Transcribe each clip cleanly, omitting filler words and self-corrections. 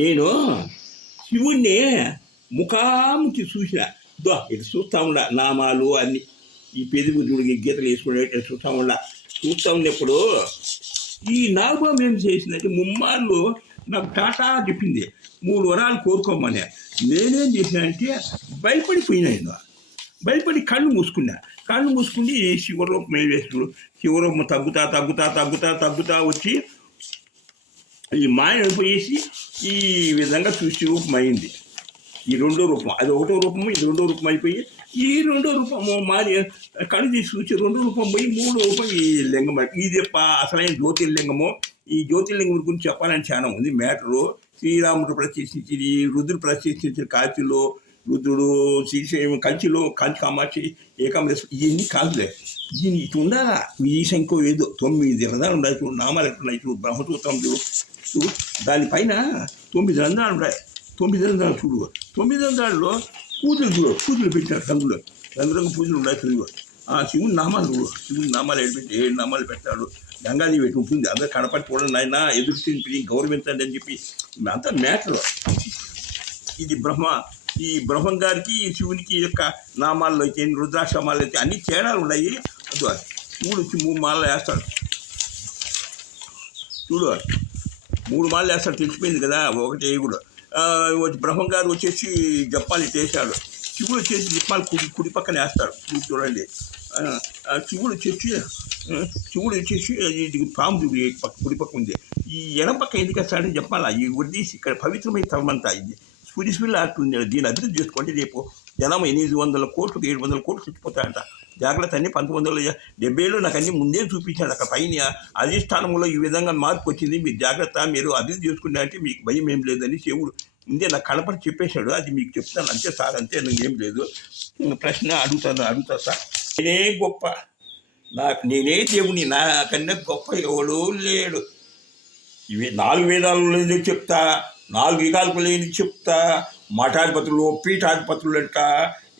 నేను శివుణ్ణి ముఖాముఖి చూసిన ఇటు చూస్తా ఉండా నామాలు అన్ని ఈ పెరుగుజుడికి గీతలు వేసుకునే చూస్తా ఉన్నప్పుడు ఈ నాగబాబు ఏం చేసిందంటే ముమ్మాళ్ళు నాకు టాటా చెప్పింది 3 వరాలు కోరుకోమని. నేనేం చేసినానంటే భయపడి కళ్ళు మూసుకుని శివరూపం ఏం వేసుకున్నాడు. శివరూపం తగ్గుతా వచ్చి ఈ మాయ అయిపోయేసి ఈ విధంగా చూసి రూపం అయింది. ఈ రెండో రూపం, అది ఒకటో రూపము, ఇది రెండో రూపం అయిపోయి ఈ రెండో రూపము మారి కళ్ళు తీసి చూసి రెండో రూపం పోయి 3వ రూపం ఈ లింగం. ఇది అసలైన జ్యోతిర్లింగము. ఈ జ్యోతిర్లింగం గురించి చెప్పాలని చాలా ఉంది మ్యాటరు. శ్రీరాముడు ప్రతిష్ఠించింది, రుద్రుడు ప్రతిష్ఠించిన కాశీలో, రుద్రుడు శ్రీశైలం కంచిలో, కంచి కామాక్షి ఏకాంబరేశ్వర ఇవన్నీ కాదులే. దీని ఇటు ఉండాలా ఈ సంఖ్య ఏదో 9 రథాలు ఉన్నాయి చూడు, నామాలు ఎట్టున్నాయి చూడు, బ్రహ్మసూత్రం చూడు, దానిపైన 9 రంధ్రాలు ఉన్నాయి. 9 రంధ్రాలు చూడు, 9 రంధ్రాల్లో పూజలు పెట్టారు. రంగురంగు పూజలు ఉన్నాయి చూడు. శివుని నామాలు చూడు, శివుని నామాలు ఏడిపెట్టి 7 నామాలు పెట్టాడు. గంగాదేవి పెట్టి ఉంటుంది. అందరూ కనపడి చూడండి ఆయన ఎదురు తినిపి గౌరవించండి అని చెప్పి అంతా మ్యాటర్. ఇది ఈ బ్రహ్మం గారికి శివునికి యొక్క నామాల్లో అయితే రుద్రాక్షమాలు అయితే అన్ని తేడాలు ఉన్నాయి. శివుడు వచ్చి 3 మాలలు వేస్తాడు చూడు, 3 మాలలు వేస్తాడు, తెలిసిపోయింది కదా. ఒకటి కూడా బ్రహ్మం గారు వచ్చేసి జప్పాలు వేసాడు. శివుడు వచ్చేసి జప్పాలు కుడి పక్కన వేస్తాడు చూడండి. శివుడు వచ్చేసి ఇది పాము కుడి పక్క ఉంది. ఈ ఎడం పక్క ఎందుకు వేస్తాడని చెప్పాలా. ఈ ఉద్దేశం ఇక్కడ పవిత్రమైన స్థలమంతా ఇది స్పిరిచువల్ ఆర్ట్ ఉంది. దీన్ని అభివృద్ధి చేసుకోండి. రేపు జనం 800 కోట్లు 700 కోట్లు చచ్చిపోతాయంట. జాగ్రత్త అన్ని 1970లో నాకు అన్ని ముందే చూపించాడు. అక్కడ పైన అధిష్టానంలో ఈ విధంగా మార్పు వచ్చింది, మీరు జాగ్రత్త, మీరు అభివృద్ధి చేసుకుంటే మీకు భయం ఏం లేదని శివుడు ముందే నాకు కనపడి చెప్పేశాడు. అది మీకు చెప్తాను అంతే సార్, అంతే, ఏం లేదు. ప్రశ్న అడుగుతా సార్. నేనే గొప్ప, నేనే దేవుని, నాకన్నా గొప్ప ఎవడూ లేడు. ఇవి 4 వేదాలు చెప్తా, 4 యుగాలకు లేని చెప్తా. మఠాధిపతులు, పీఠాధిపతులు అంట,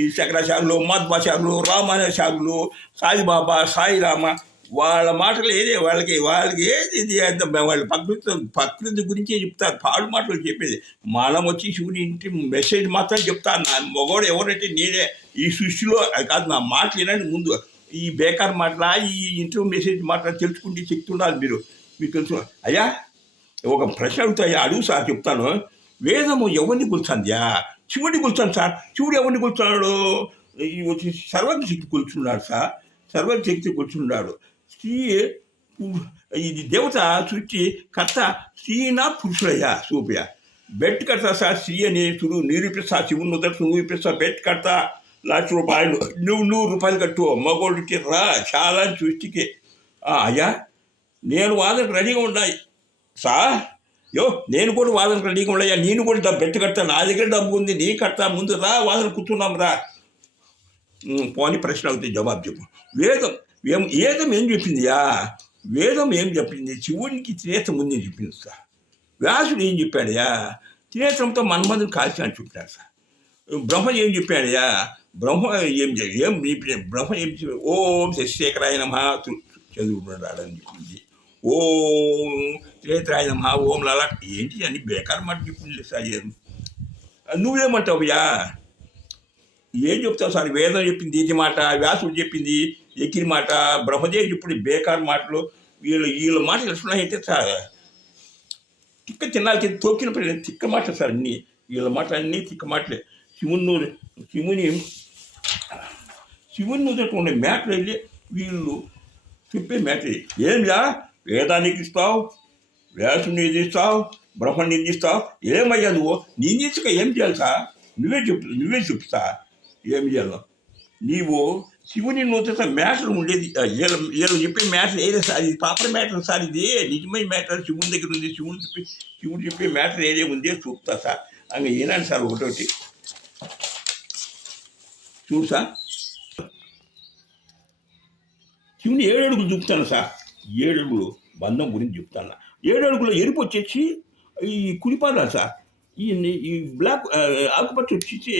ఈ శంకరాచార్యులు, మధ్వాచార్యులు, రామానుజాచార్యులు, సాయిబాబా, సాయిరామ, వాళ్ళ మాటలు ఏదే వాళ్ళకి ఏది ఇది వాళ్ళు ప్రకృతి గురించే చెప్తారు. పాడు మాటలు చెప్పేది. మనం వచ్చి శివుని ఇంటి మెసేజ్ మాత్రం చెప్తాను. నా మగవాడు ఎవరంటే నేనే ఈ సృష్టిలో. అది కాదు, నా మాటలు వినండి ముందు. ఈ బేకార్ మాటలా, ఈ ఇంటర్వ్యూ మెసేజ్ మాటలు తెలుసుకుంటే శక్తి ఉండాలి. మీకు తెలుసు. అయ్యా ఒక ప్రశ్న అడుగుతాయా, అడుగు సార్ చెప్తాను. వేదము ఎవరిని కొలుస్తుందా? శివుడిని కొలుస్తాను సార్. శివుడు ఎవరిని కొలుస్తున్నాడు? వచ్చి సర్వశక్తి కొలుచున్నాడు సార్. సర్వశక్తి కొలుచున్నాడు. ఇది దేవత సృష్టి కర్త స్త్రీనా పురుషులయ్యా చూపయా. బెట్ కడతా సార్, స్త్రీ అని నిరూపిస్తా. శివుని మొదట నిరూపిస్తా. బెట్ కడతా, ₹1,00,000. నువ్వు ₹100 కట్టు, మగోడికి రా చాలా సృష్టికి. అయ్యా నేను వాదనకు రెడీగా ఉన్నాయి సార్. నేను కూడా వాదనకు రెడీగా ఉన్నాయా. నేను కూడా బెట్ కడతా, నా దగ్గర డబ్బు ఉంది, నీ కడతా, ముందు రా, వాదన కూర్చున్నాం రా. పోనీ ప్రశ్న అవుతుంది, జవాబు చెప్పు. వేదం ఏం చెప్పిందియా? వేదం ఏం చెప్పింది? శివునికి త్రినేత్రం ఉంది చెప్పింది సార్. వ్యాసుడు ఏం చెప్పాడయా? త్రినేత్రంతో మన్మధుని కాల్చి అని చెప్పాడు సార్. బ్రహ్మ ఏం చెప్పాడయా? బ్రహ్మ ఏం ఓం శశిశేఖరాయ నమః చదువుకున్నాడని చెప్పింది. ఓం త్రినేత్రాయ నమః, ఓం లలా. ఏంటి అని బేకార్ మాట చెప్పింది సార్. నువ్వేమంటావుయా? ఏం చెప్తావు సార్? వేదం చెప్పింది ఇది మాట, వ్యాసుడు చెప్పింది ఎక్కిన మాట, బ్రహ్మదేవి ఇప్పుడు బేకార్ మాటలు. వీళ్ళ మాటలు ఎట్లున్నాయంటే సార్, తిక్క తిన్నాళ్ళకి తోకిన తిక్క మాటలు సార్. అన్నీ వీళ్ళ మాటలు అన్నీ తిక్క మాటలే. శివుని ఉండే మ్యాటర్ వెళ్ళి వీళ్ళు చెప్పే మ్యాటర్ ఏంలా? వేదానికి ఇస్తావు, వ్యాసుని నిందిస్తావు, బ్రహ్మని నిందిస్తావు. ఏమయ్యా నువ్వు నిందించక ఏం చేయాలి సార్? నువ్వే చెప్తా ఏం చేయాలో. నీవు శివుని నూతన మ్యాటర్ ఉండేది. వీళ్ళు చెప్పే మ్యాటర్ ఏదే సార్? ఇది ప్రాపర్ మ్యాటర్ సార్. ఇది నిజమైన మ్యాటర్ శివుని దగ్గర ఉంది. శివుడు చెప్పే మ్యాటర్ ఏదే ఉందే చూపుతా సార్. అంగ ఏనాడు సార్ ఒకటోటి చూడు సార్. శివుని 7 అడుగులు చూపుతాను సార్. 7 అడుగులు బంధం గురించి చెప్తాను. 7 అడుగులో ఎరుపు వచ్చేసి ఈ కుడిపాదాలు సార్. ఈ బ్లాక్ ఆకుపచ్చ వచ్చేసి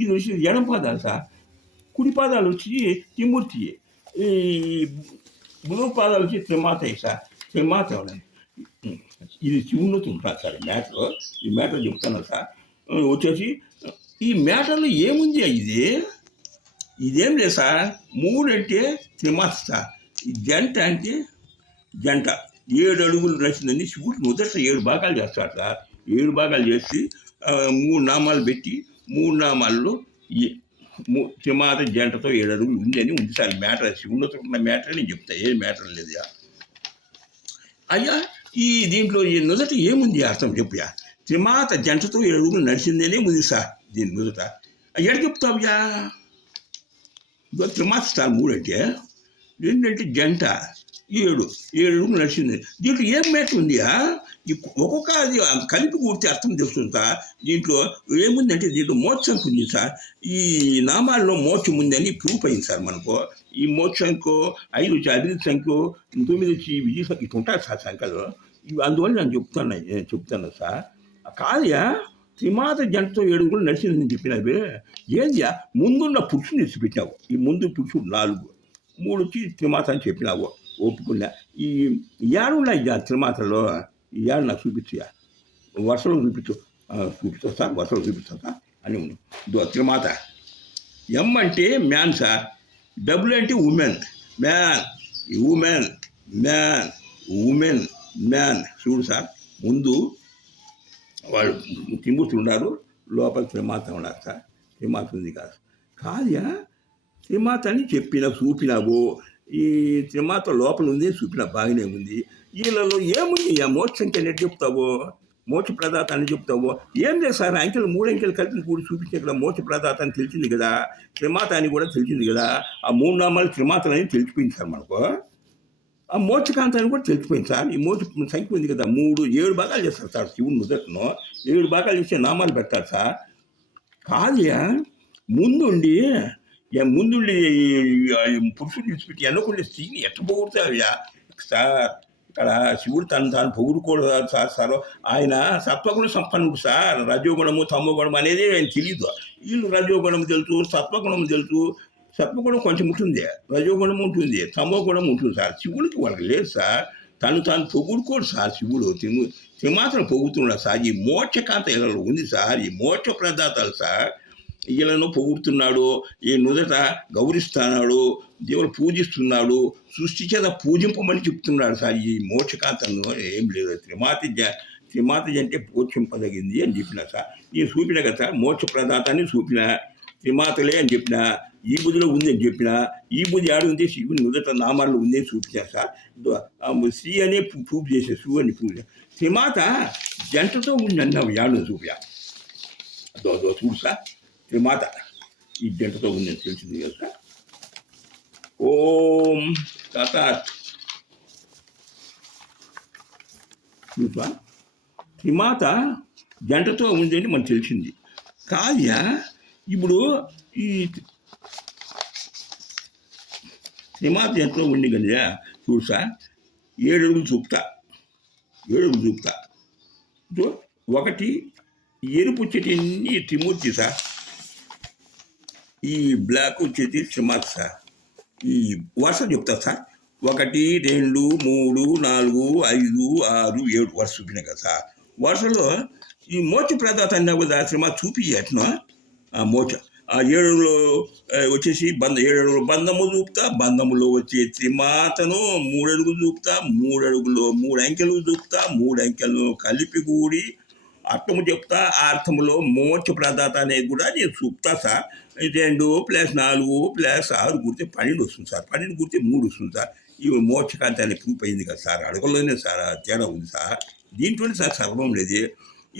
ఇది వచ్చి ఎడం పాదాలు సార్. కుడి పాదాలు వచ్చి త్రిమూర్తి, ఈ బులుగు పాదాలు వచ్చి త్రిమాతయ్య సార్. త్రిమాత ఇది శివునితో ఉంటాను సార్ ఈ మ్యాటర్ చెప్తాను సార్. వచ్చేసి ఈ మ్యాటర్లో ఏముంది ఇదేం లేదు సార్. 3 అంటే త్రిమాత సార్. ఈ జంట అంటే జంట 7 అడుగులు నచ్చిందని శివుడు మొదట 7 భాగాలు చేస్తాడు సార్. 7 భాగాలు చేసి 3 నామాలు పెట్టి 3 నామాల్లో త్రిమాత జంటతో 7 అడుగులు ఉంది అని ఉంది సార్. మ్యాటర్ శివునితో ఉన్న మ్యాటర్ నేను చెప్తా, ఏ మ్యాటర్ లేదు అయ్యా. ఈ దీంట్లో నుదట ఏముంది అర్థం చెప్పుయా. త్రిమాత జంటతో 7 అడుగులు నడిచిందనే ఉంది సార్. దీని నుదట ఎక్కడ చెప్తావుయా? త్రిమాత సార్ 3 అంటే 2 అంటే జంట 7 అడుగులు నడిచింది. దీంట్లో ఏం మ్యాటర్ ఉందియా? ఒక్కొక్క అది కలిపి కూర్చి అర్థం తెలుస్తుందా? దీంట్లో ఏముందంటే దీంట్లో మోక్షంకు ఉంది సార్. ఈ నామాల్లో మోక్షం ఉందని ప్రూఫ్ అయింది సార్ మనకు. ఈ మోక్షంకు 5 వచ్చి అభివృద్ధి సంఖ్య, 9 వచ్చి విజయ సంఖ్య ఇటు ఉంటారు సార్ సంఖ్యలో. అందువల్ల నేను చెప్తాను సార్. కాదయా, త్రిమాత జంటతో 7 అడుగులు నడిచిందని చెప్పినవి ఏందియా? ముందున్న పురుషుని తెచ్చిపెట్టినావు. ఈ ముందు పురుషుడు 4, 3 వచ్చి త్రిమాత అని చెప్పినావు, ఒప్పుకున్నా. ఈ ఏడున్నాయి త్రిమాతలో, ఈ ఏడు నాకు చూపించా, వరుసలో చూపిస్తా సార్, వరుసలో చూపిస్తా సార్ అని ఉంది. త్రిమాత ఎం అంటే మ్యాన్ సార్, డబ్ల్యూ అంటే women, man women, man women, man. చూడు సార్, ముందు వాళ్ళు త్రిమూర్తులు ఉన్నారు, లోపల త్రిమాత ఉన్నారు సార్. త్రిమాత ఉంది కాదుయా. త్రిమాత అని చూపినావు. ఈ త్రిమాత లోపల ఉంది చూపిన బాగానే ఉంది. వీళ్ళలో ఏముంది? మోక్షంకి అనేది చెప్తావు, మోక్ష ప్రదాత అని చెప్తావు. ఏం లేదు సార్, అంకెలు 3 అంకెలు కలిపి కూడా చూపించే కదా మోక్ష ప్రదాత అని తెలిసింది కదా, త్రిమాత అని కూడా తెలిసింది కదా. ఆ 3 నామాలు త్రిమాతలు అని తెలిసిపోయింది సార్ మనకు. ఆ మోక్షకాంత అని కూడా తెలిసిపోయింది సార్. ఈ మోక్ష సంఖ్య ఉంది కదా 3, 7 భాగాలు చేస్తారు సార్. శివుని మొదటను 7 భాగాలు చేసే నామాలు పెడతారు సార్. కాదుయా, ముందుండి పురుషుడు విడిచిపెట్టి ఎన్నకుండా స్త్రీని ఎట్ట పొగుడుతావయ్యా సార్. ఇక్కడ శివుడు తాను పొగుడుకూడదు సార్. ఆయన సత్వగుణ సంపన్నుడు సార్. రజోగుణము తమోగుణం అనేది ఆయన తెలియదు. వీళ్ళు రజోగుణం తెలుసు, సత్వగుణం తెలుసు. సత్వగుణం కొంచెం ఉంటుంది, రజోగుణం ఉంటుంది, తమోగుణం ఉంటుంది సార్. శివుడికి వాళ్ళకి లేదు సార్. తాను పొగుడుకోడు సార్. శివుడు త్రిమాత్రం పొగుడుతున్నాడు సార్. ఈ మోక్షకాంత ఇళ్ళలో ఉంది సార్. ఈ మోక్ష ప్రదాతాలు సార్. వీళ్ళను పొగుడుతున్నాడు, ఈ నుదట గౌరవిస్తున్నాడు, దేవుడు పూజిస్తున్నాడు, సృష్టి చేత పూజింపమని చెప్తున్నాడు సార్. ఈ మోక్షకాంతంలో ఏం లేదు. త్రిమాత అంటే పోషింపదగింది అని చెప్పిన సార్. నేను చూపిన కదా సార్, మోక్ష ప్రదాతాన్ని చూపిన, త్రిమాతలే అని చెప్పిన, ఈ బుద్ధిలో ఉంది అని చెప్పిన. ఈ బుద్ధి ఆడు ఉంది శివుని నుదట నామాల్లో ఉంది అని చూపించారు సార్. శ్రీ అనే ప్రూఫ్ చేసే శివు అని పూజ. త్రిమాత జంటతో ఉంది అన్నావు, యాడు చూపా చూడు సార్. త్రిమాత ఈ జంటతో ఉందని తెలిసింది కదా సార్. ఓం తథాత్. చూసా, త్రిమాత జంటతో ఉందని మనకు తెలిసింది. కావ్య ఇప్పుడు ఈ త్రిమాత జంటతో ఉంది కదా చూసా. 7 అడుగులు చూపుతా. ఒకటి ఎరుపు చెట్టుని త్రిమూర్తి సార్. ఈ బ్లాక్ వచ్చేసి త్రిమాత సార్. ఈ వరుస చెప్తా సార్. 1, 2, 3, 4, 5, 6, 7 వరుస చూపినాయి కదా సార్. వరుసలో ఈ మోక్ష ప్రదాత అన్నా కదా త్రిమాత చూపి ఎట్నో మోక్ష. ఆ 7 వచ్చేసి 7 అడుగులు బంధము చూపుతా. బంధములో వచ్చే త్రిమాతను 3 అడుగులు చూపుతా. 3 అడుగులో 3 అంకెలు చూపుతా. 3 అంకెలను కలిపి కూడి అర్థము చెప్తా. ఆ అర్థములో మోక్ష ప్రదాత అనేది కూడా నేను చూపుతా సార్. 2 + 4 + 6 కూడితే 12 వస్తుంది సార్. 12 కూడితే 3 వస్తుంది సార్. ఇవి మోక్షకాంత అనే ప్రూఫ్ అయింది కదా సార్. అడుగులోనే సార్ తేడా ఉంది సార్. దీంట్లోనే సార్ సర్వం లేదు.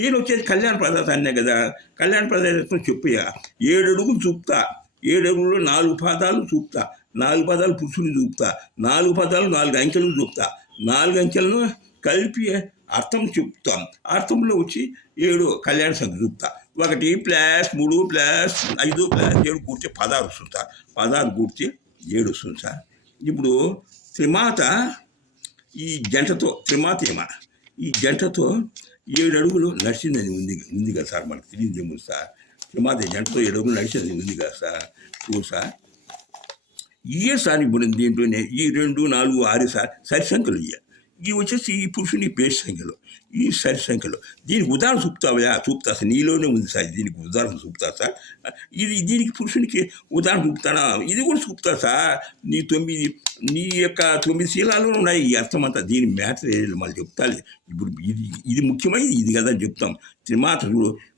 ఈయన వచ్చేది కళ్యాణ ప్రదాత అనే కదా. కళ్యాణ ప్రదాత చెప్పయ్యా. 7 అడుగులు చూపుతా. 7 అడుగుల్లో 4 పాదాలు చూపుతా. 4 పాదాలు పురుషుని చూపుతా. 4 పాదాలు 4 అంకెలు చూపుతా. 4 అంకెలను కలిపి అర్థం చెప్తాం. అర్థంలో వచ్చి 7 కళ్యాణ సంఖ్య చూపుతా. 1 + 3 + 5 + 7 కూర్చే 16 వస్తుంది సార్. 16 కూర్చే 7 వస్తుంది సార్. ఇప్పుడు త్రిమాత ఈ జంటతో, ఈ జంటతో 7 అడుగులు నడిచిందని ఉంది కదా సార్. మనకు తెలియదేమో సార్. త్రిమాత జంటతో 7 అడుగులు నడిచిందని ఉంది కదా సార్. చూడు సార్, ఇయే సార్ ఇప్పుడు దీంట్లోనే ఈ 2, 4, 6 సార్ సరి సంఖ్యలు ఇయ్య. ఇవి వచ్చేసి ఈ పురుషుని బేస్ సంఖ్యలో, ఈ సరి సంఖ్యలో. దీనికి ఉదాహరణ చూపుతా సార్, నీలోనే ఉంది సార్, దీనికి ఉదాహరణ చూపుతా సార్. దీనికి పురుషునికి ఉదాహరణ చూపుతానా, ఇది కూడా చూపుతా సార్. నీ యొక్క 9 శీలాలు ఉన్నాయి ఈ అర్థం అంతా. దీని మ్యాటర్ ఏది మళ్ళీ చెప్తాలి. ఇప్పుడు ఇది ముఖ్యమైనది ఇది కదా అని చెప్తాం.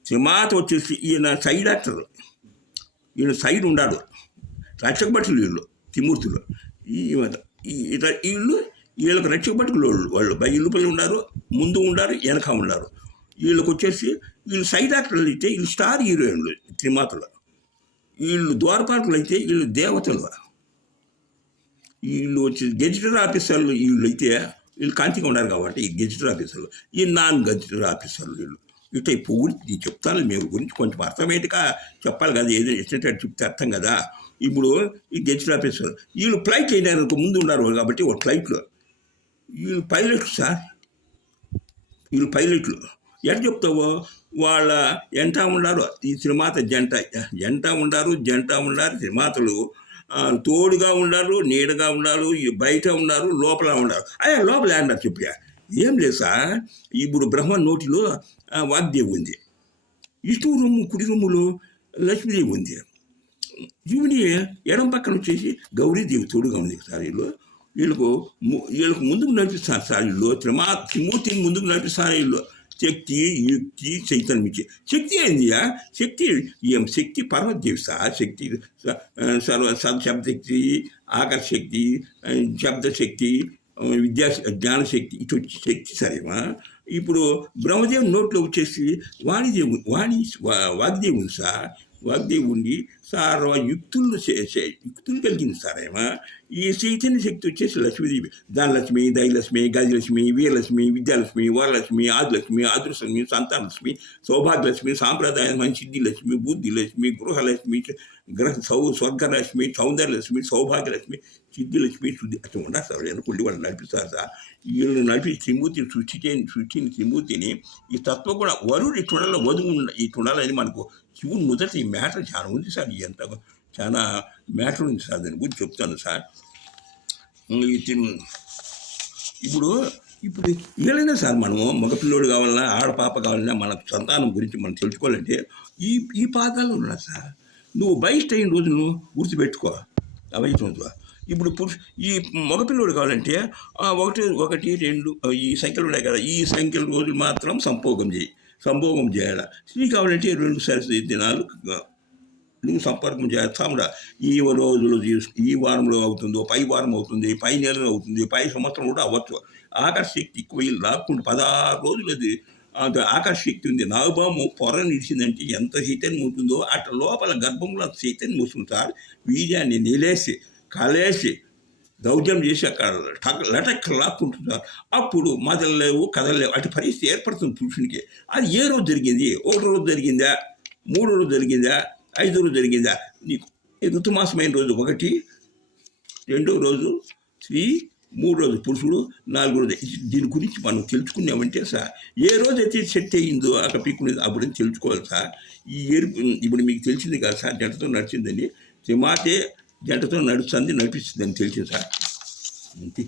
త్రిమాత వచ్చేసి ఈయన సైడ్ యాక్టర్, ఈయన సైడ్ ఉన్నాడు. రక్షక భటులు వీళ్ళు, త్రిమూర్తులు. వీళ్ళకి రక్షక భటులు వాళ్ళు ఇల్లుపల్లి ఉన్నారు, ముందు ఉన్నారు, వెనక ఉన్నారు. వీళ్ళకి వచ్చేసి వీళ్ళు సైడ్ యాక్టర్లు అయితే వీళ్ళు స్టార్ హీరోయిన్లు త్రిమాతలు. వీళ్ళు ద్వారపాలకులు అయితే వీళ్ళు దేవతలు. వీళ్ళు వచ్చి గెజిటెడ్ ఆఫీసర్లు వీళ్ళు అయితే వీళ్ళు కాంతిగా ఉన్నారు కాబట్టి ఈ గెజిటెడ్ ఆఫీసర్లు, ఈ నాన్ గెజిటెడ్ ఆఫీసర్లు వీళ్ళు. ఇట్లా నేను చెప్తాను మీ గురించి కొంచెం అర్థమయ్యేట్టుగా చెప్పాలి కదా, ఏదో ఎస్టేట్ చెప్తే అర్థం కదా. ఇప్పుడు ఈ గెజిటెడ్ ఆఫీసర్ వీళ్ళు ఫ్లైట్ వేయడానికి ముందు ఉన్నారు కాబట్టి ఒక ఫ్లైట్లో వీళ్ళు పైలట్లు సార్. వీళ్ళు పైలట్లు ఎట్లా చెప్తావో వాళ్ళ ఎంట ఉండారు ఈ త్రిమాత జంట ఉండారు త్రిమాతలు. తోడుగా ఉండారు, నీడగా ఉండారు, బయట ఉన్నారు, లోపల ఉన్నారు. లోపల అన్నారు చెప్పా ఏం లేదు సార్. ఇప్పుడు బ్రహ్మ నోటిలో వాగ్దేవి ఉంది, ఇటు రొమ్ము కుడి రొమ్ములో లక్ష్మీదేవి ఉంది. జీవుని ఎడం పక్కన వచ్చేసి గౌరీదేవి తోడుగా ఉంది సార్. వీళ్ళకు ముందుకు నడిపిస్తారు సార్. త్రిమూర్తిని ముందుకు నడిపిస్తారు వీళ్ళు. శక్తి, యుక్తి, చైతన్యం ఇచ్చే శక్తి ఏందియా? శక్తి పరమదేవి సార్. శక్తి శబ్దశక్తి, ఆకర్షశక్తి, శబ్దశక్తి, జ్ఞానశక్తి, ఇటు శక్తి సరేమా. ఇప్పుడు బ్రహ్మదేవుని నోట్లో వచ్చేసి వాగ్దేవి ఉంది సార్. వాగ్దేవి ఉండి సార్ యుక్తులు కలిగింది సారేమా. ఈ చైతన్య శక్తి వచ్చేసి లక్ష్మీదేవి. ధనలక్ష్మి, దయలక్ష్మి, గజలక్ష్మి, వీరలక్ష్మి, విద్యాలక్ష్మి, వరలక్ష్మి, ఆదిలక్ష్మి, ఆదృలక్ష్మి, సంతానలక్ష్మి, సౌభాగ్యలక్ష్మి, సాంప్రదాయలక్ష్మి, సిద్ధిలక్ష్మి, బుద్ధిలక్ష్మి, గృహలక్ష్మి, స్వర్గలక్ష్మి, సౌందర్యలక్ష్మి, సౌభాగ్యలక్ష్మి, సిద్ధిలక్ష్మి, శుద్ధి అట్లా ఉండాలి సార్. అనుకోండి వాళ్ళు నడిపిస్తారు సార్. వీళ్ళు నడిపి త్రిమూర్తిని సృష్టిని త్రిమూర్తిని ఈ తత్వం కూడా వరుడు ఇట్టుండాలి, వధువు ఇట్టుండాలని మనకు శివుని మొదట ఈ మ్యాటర్ చాలా ఉంది సార్. ఎంత చాలా మ్యాటర్ ఉంది సార్, దాని గురించి చెప్తాను సార్. ఇప్పుడు ఏదైనా సార్ మనము మగపిల్లోడు కావాలన్నా ఆడపాప కావాలన్నా మన సంతానం గురించి మనం తెలుసుకోవాలంటే ఈ పాదాలు ఉన్నా సార్. నువ్వు బయట అయిన రోజు నువ్వు గుర్తుపెట్టుకో అవైతుందా. ఇప్పుడు ఈ మగపిల్లోడు కావాలంటే 1, 2 ఈ సంఖ్యలు ఉన్నాయి కదా, ఈ సంఖ్యల రోజులు మాత్రం సంభోగం చేయాలి. స్త్రీ కావాలంటే 2 సరస్వతి దినాలు నువ్వు సంపర్కం చేస్తా ఉండాలి. ఈ రోజులు ఈ వారంలో అవుతుందో, పై వారం అవుతుంది, పై నెలలో అవుతుంది, పై సంవత్సరం కూడా అవ్వచ్చు. ఆకర్షశక్తి ఎక్కువ లాక్కుండా 16 రోజులు అది ఆకర్షశక్తి ఉంది. నాగబాము పొర నిడిచిందంటే ఎంత చైతన్యం ఉంటుందో అట్లా లోపల గర్భంలో చైతన్యం వస్తుంది సార్. వీర్యాన్ని నిలేసి కలేసి దౌర్జన్యం చేసి అక్కడ లటక్ లాక్కుంటుంది సార్. అప్పుడు మొదలలేవు కదలలేవు అటు పరిస్థితి ఏర్పడుతుంది పురుషునికి. అది ఏ రోజు జరిగింది? 1 రోజు జరిగిందా, 3 రోజు జరిగిందా, 5 రోజు జరిగిందా? నీకు ఋతుమాసమైన రోజు 1, 2 రోజు స్త్రీ, 3 రోజు పురుషుడు, 4 రోజు. దీని గురించి మనం తెలుసుకున్నామంటే సార్ ఏ రోజు అయితే సెట్ అయ్యిందో అక్కడ పీక్కునేది అప్పుడు తెలుసుకోవాలి సార్. ఈ ఇప్పుడు మీకు తెలిసింది కదా సార్, జంటతో నడిచిందని. త్రిమాతే జంటతో నడుస్తుంది, నడిపిస్తుందని తెలిసింది సార్. అంతే.